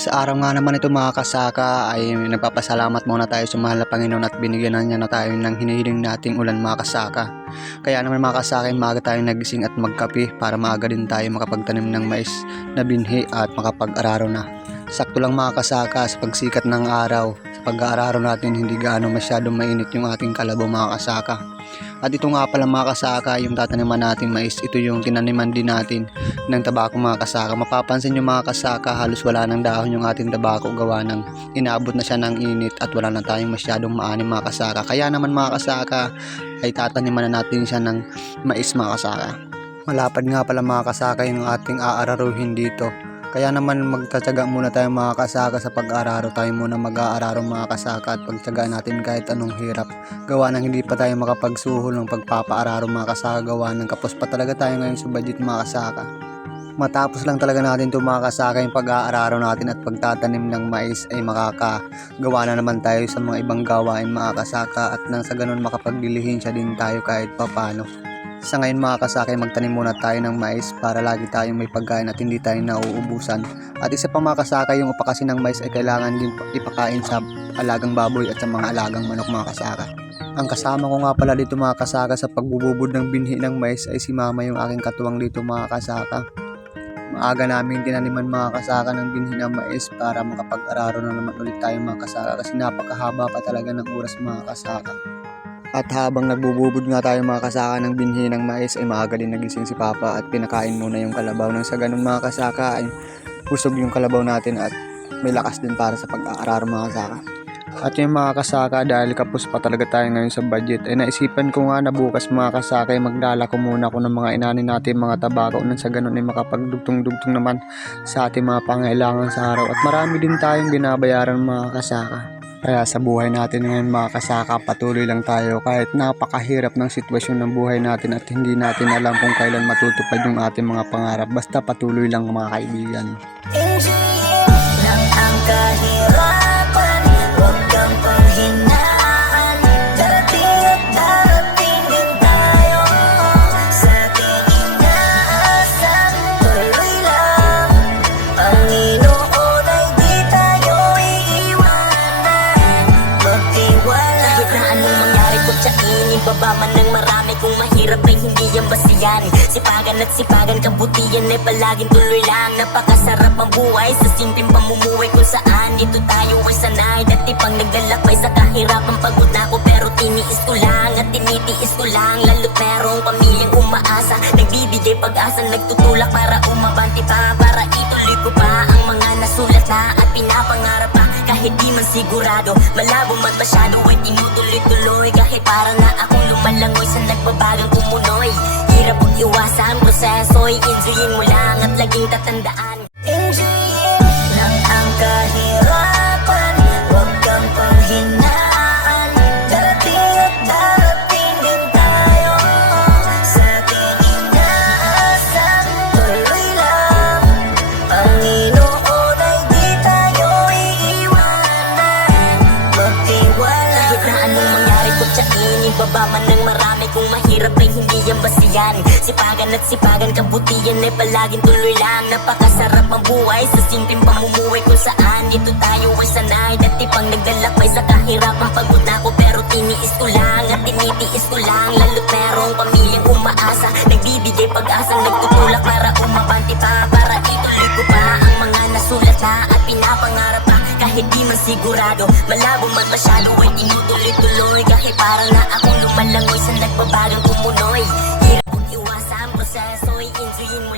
Sa araw nga naman ito mga kasaka ay nagpapasalamat muna tayo sa mahal na Panginoon at binigyan na niya na tayo ng hinihiling nating ulan mga kasaka. Kaya naman mga kasaka maaga tayong nagising at magkape para maaga din tayo makapagtanim ng mais na binhi at makapag-araro na. Sakto lang mga kasaka sa pagsikat ng araw. Sa pag-aararo natin hindi gaano masyadong mainit yung ating kalabaw mga kasaka. At ito nga pala mga kasaka yung tataniman natin mais. Ito yung tinaniman din natin ng tabako mga kasaka. Mapapansin nyo mga kasaka halos wala ng dahon yung ating tabako gawa ng inaabot na siya ng init at wala na tayong masyadong maanim mga kasaka. Kaya naman mga kasaka ay tataniman na natin siya ng mais mga kasaka. Malapad nga pala mga kasaka yung ating aararuhin dito. Kaya naman magtatyaga muna tayo mga kasaka sa pag-aararo tayo muna mag-aararo mga kasaka at pagtyagaan natin kahit anong hirap. Gawa ng hindi pa tayo makapagsuhol ng pagpapaararo mga kasaka gawa ng kapos pa talaga tayo ngayon sa budget mga kasaka. Matapos lang talaga natin ito mga kasaka yung pag-aararo natin at pagtatanim ng mais ay makakagawa na naman tayo sa mga ibang gawain mga kasaka at nang sa ganun makapaglilihin siya din tayo kahit papano. Sa ngayon mga kasakay, magtanim muna tayo ng mais para lagi tayong may pagkain at hindi tayo nauubusan. At isa pa mga kasakay, yung upakasin ng mais ay kailangan din ipakain sa alagang baboy at sa mga alagang manok mga kasaka. Ang kasama ko nga pala dito mga kasaka sa pagbububod ng binhi ng mais ay si mama yung aking katuwang dito mga kasaka. Maaga namin tinaniman mga kasaka ng binhi ng mais para makapag-araro na naman ulit tayo mga kasaka kasi napakahaba pa talaga ng oras mga kasaka. At habang nagbububod nga tayo mga kasaka ng binhi ng mais ay maaga din nagising si Papa at pinakain muna yung kalabaw nang sa ganun mga kasaka ay busog yung kalabaw natin at may lakas din para sa pag-aarar mga kasaka. At yung mga kasaka dahil kapos pa talaga tayo ngayon sa budget ay naisipan ko nga na bukas mga kasaka ay maglalako muna ako ng mga inanin natin mga tabako nang sa ganun ay makapagdugtong-dugtong naman sa ating mga pangailangan sa araw at marami din tayong binabayaran mga kasaka. Kaya sa buhay natin ngayon mga kasaka, patuloy lang tayo kahit napakahirap ng sitwasyon ng buhay natin at hindi natin alam kung kailan matutupad yung ating mga pangarap. Basta patuloy lang mga kaibigan. Enjoyin Ibaba man ng marami. Kung mahirap ay hindi yan basiyan Sipagan at sipagan kabutihan ay palaging tuloy lang. Napakasarap ang buhay sa simpleng pamumuhay kung saan. Dito tayo ay sanay. Dati pang naglalakbay sa kahirapan Pagod na ako pero tiniis ko lang. At tinitiis ko lang Lalo't merong pamilyang umaasa. Nagbibigay pag-asa Nagtutulak para umabanti pa. Para ituloy ko pa ang mga nasulat na At pinapangarap pa. Kahit di man sigurado Malabo man masyado ay tinutuloy-tuloy. Kahit para nagbabagang kumunoy. Hirap ang iwasan proseso'y enjoyin mo lang at laging tatandaan Ibaba man ng marami kung mahirap ay hindi yan basiyan Sipagan at sipagan kabutihan ay palaging tuloy lang. Napakasarap ang buhay sa simpleng pamumuhay kung saan. Dito tayo ay sanay Dati pang naglalakbay sa kahirapan Pagod na ako pero tiniis ko lang At tinitiis ko lang. Lalo't merong pamilyang umaasa Nagbibigay pag-asa Nagtutulak para umabanti pa Para ituloy ko pa ang mga nasulat na At pinapangarap pa. Kahit di man sigurado Malabo man masyado ay tinutuloy-tuloy Kahit para na akong lumalangoy sa nagbabagang kumunoy Hirap kong iwasan proseso Enjoyin mo